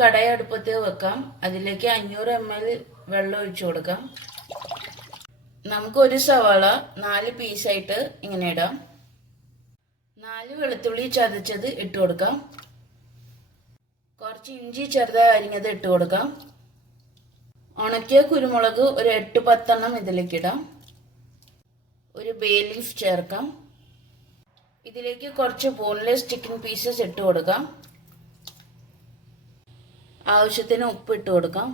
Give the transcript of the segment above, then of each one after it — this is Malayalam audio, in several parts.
കടായി അടുപ്പത്ത് വെക്കാം. അതിലേക്ക് 500 ml വെള്ളം ഒഴിച്ചു കൊടുക്കാം. നമുക്ക് ഒരു സവാള 4 പീസായിട്ട് ഇങ്ങനെ ഇടാം. 4 വെളുത്തുള്ളി ചതച്ചത് ഇട്ട് കൊടുക്കാം. കുറച്ച് ഇഞ്ചി ചെറുതായി അരിഞ്ഞത് ഇട്ട് കൊടുക്കാം. ഉണക്കിയ കുരുമുളക് ഒരു 8-10 എണ്ണം ഇതിലേക്ക് ഇടാം. ഒരു ബേ ലീഫ് ചേർക്കാം. ഇതിലേക്ക് കുറച്ച് ബോൺലെസ് ചിക്കൻ പീസസ് ഇട്ട് കൊടുക്കാം. ആവശ്യത്തിന് ഉപ്പ് ഇട്ട് കൊടുക്കാം.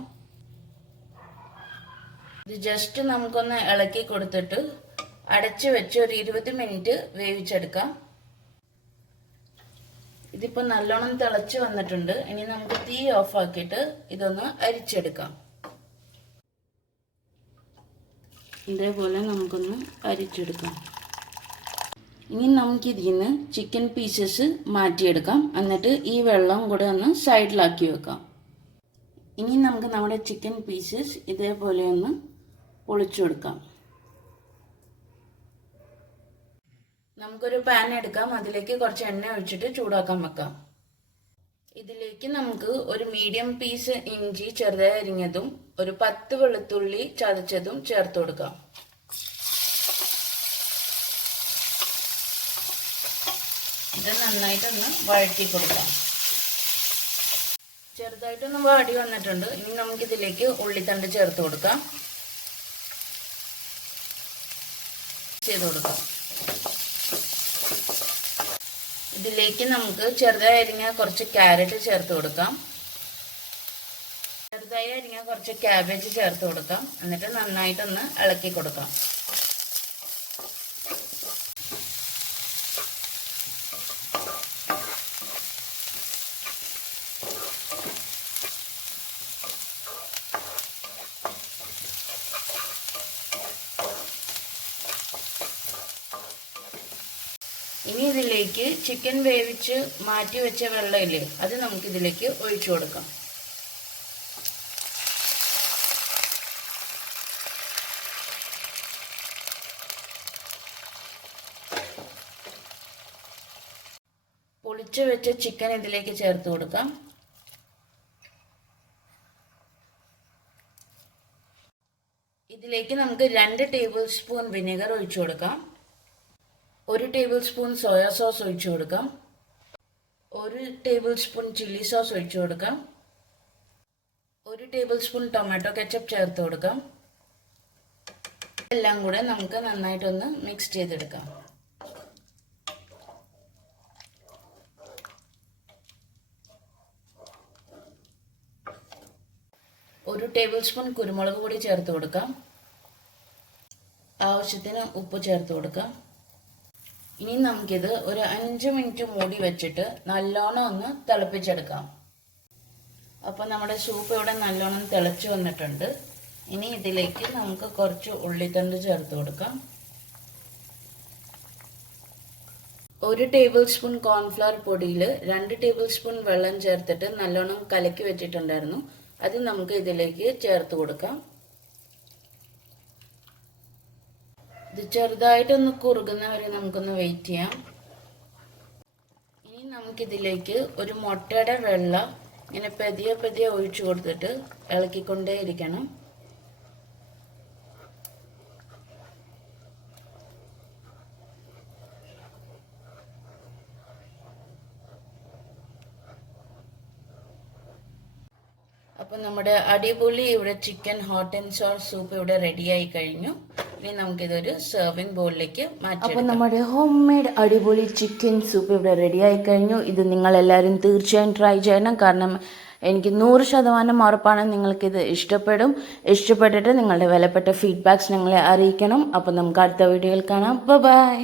ഇത് ജസ്റ്റ് നമുക്കൊന്ന് ഇളക്കി കൊടുത്തിട്ട് അടച്ചു വെച്ച് ഒരു 20 മിനിറ്റ് വേവിച്ചെടുക്കാം. ഇതിപ്പോൾ നല്ലോണം തിളച്ച് വന്നിട്ടുണ്ട്. ഇനി നമുക്ക് തീ ഓഫ് ആക്കിയിട്ട് ഇതൊന്ന് അരിച്ചെടുക്കാം. ഇതേപോലെ നമുക്കൊന്ന് അരിച്ചെടുക്കാം. ഇനി നമുക്കിതിൽ നിന്ന് ചിക്കൻ പീസസ് മാറ്റിയെടുക്കാം. എന്നിട്ട് ഈ വെള്ളം കൂടെ ഒന്ന് സൈഡിലാക്കി വെക്കാം. ഇനി നമുക്ക് നമ്മുടെ ചിക്കൻ പീസസ് ഇതേപോലെ ഒന്ന് പൊളിച്ചു കൊടുക്കാം. നമുക്കൊരു പാൻ എടുക്കാം. അതിലേക്ക് കുറച്ച് എണ്ണ ഒഴിച്ചിട്ട് ചൂടാക്കാൻ വെക്കാം. ഇതിലേക്ക് നമുക്ക് ഒരു മീഡിയം പീസ് ഇഞ്ചി ചെറുതായി അരിഞ്ഞതും ഒരു 10 വെളുത്തുള്ളി ചതച്ചതും ചേർത്ത് കൊടുക്കാം. ഇത് നന്നായിട്ടൊന്ന് വഴറ്റി കൊടുക്കാം. ചെറുതായിട്ടൊന്ന് വാടി വന്നിട്ടുണ്ട്. ഇനി നമുക്കിതിലേക്ക് ഉള്ളിത്തണ്ട് ചേർത്ത് കൊടുക്കാം. ചെയ്ത് കൊടുക്കാം. ഇതിലേക്ക് നമുക്ക് ചെറുതായി അരിഞ്ഞ കുറച്ച് ക്യാരറ്റ് ചേർത്ത് കൊടുക്കാം. ചെറുതായി അരിഞ്ഞ കുറച്ച് ക്യാബേജ് ചേർത്ത് കൊടുക്കാം. എന്നിട്ട് നന്നായിട്ടൊന്ന് ഇളക്കി കൊടുക്കാം. ഇനി ഇതിലേക്ക് ചിക്കൻ വേവിച്ച് മാറ്റി വെച്ച വെള്ളമില്ലേ, അത് നമുക്കിതിലേക്ക് ഒഴിച്ചു കൊടുക്കാം. പൊളിച്ചു വെച്ച ചിക്കൻ ഇതിലേക്ക് ചേർത്ത് കൊടുക്കാം. ഇതിലേക്ക് നമുക്ക് 2 ടേബിൾ സ്പൂൺ വിനെഗർ ഒഴിച്ചു കൊടുക്കാം. 1 ടേബിൾ സ്പൂൺ സോയാ സോസ് ഒഴിച്ചു കൊടുക്കാം. 1 ടേബിൾ സ്പൂൺ ചില്ലി സോസ് ഒഴിച്ചു കൊടുക്കാം. 1 ടേബിൾ സ്പൂൺ ടൊമാറ്റോ കെച്ചപ്പ് ചേർത്ത് കൊടുക്കാം. എല്ലാം കൂടെ നമുക്ക് നന്നായിട്ടൊന്ന് മിക്സ് ചെയ്തെടുക്കാം. ഒരു ടേബിൾ സ്പൂൺ കുരുമുളക് പൊടി ചേർത്ത് കൊടുക്കാം. ആവശ്യത്തിന് ഉപ്പ് ചേർത്ത് കൊടുക്കാം. ഇനി നമുക്കിത് ഒരു 5 മിനിറ്റ് മൂടി വെച്ചിട്ട് നല്ലോണം ഒന്ന് തിളപ്പിച്ചെടുക്കാം. അപ്പോൾ നമ്മുടെ സൂപ്പ് ഇവിടെ നല്ലോണം തിളച്ച് വന്നിട്ടുണ്ട്. ഇനി ഇതിലേക്ക് നമുക്ക് കുറച്ച് ഉള്ളിത്തണ്ട് ചേർത്ത് കൊടുക്കാം. 1 ടേബിൾ സ്പൂൺ കോൺഫ്ലവർ പൊടിയിൽ 2 ടേബിൾ സ്പൂൺ വെള്ളം ചേർത്തിട്ട് നല്ലോണം കലക്കി വെച്ചിട്ടുണ്ടായിരുന്നു. അത് നമുക്ക് ഇതിലേക്ക് ചേർത്ത് കൊടുക്കാം. ഇത് ചെറുതായിട്ടൊന്ന് കുറുകുന്ന വരെ നമുക്കൊന്ന് വെയിറ്റ് ചെയ്യാം. ഇനി നമുക്കിതിലേക്ക് ഒരു മുട്ടയുടെ വെള്ള ഇങ്ങനെ പതിയെ ഒഴിച്ചു കൊടുത്തിട്ട് ഇളക്കിക്കൊണ്ടേ ഇരിക്കണം. അപ്പോൾ നമ്മുടെ അടിപൊളി ഇവിടെ chicken hot and sour soup ഇവിടെ റെഡിയായി കഴിഞ്ഞു. ഇനി നമുക്കിതൊരു സെർവിങ് ബൗളിലേക്ക് മാറ്റാം. അപ്പോൾ നമ്മുടെ ഹോം മെയ്ഡ് അടിപൊളി ചിക്കൻ സൂപ്പ് ഇവിടെ റെഡിയായി കഴിഞ്ഞു. ഇത് നിങ്ങളെല്ലാവരും തീർച്ചയായും ട്രൈ ചെയ്യണം. കാരണം എനിക്ക് 100% ഉറപ്പാണ് നിങ്ങൾക്കിത് ഇഷ്ടപ്പെടും. ഇഷ്ടപ്പെട്ടിട്ട് നിങ്ങളുടെ വിലപ്പെട്ട ഫീഡ്ബാക്ക്സ് ഞങ്ങളെ അറിയിക്കണം. അപ്പോൾ നമുക്ക് അടുത്ത വീഡിയോയിൽ കാണാം. ബൈ.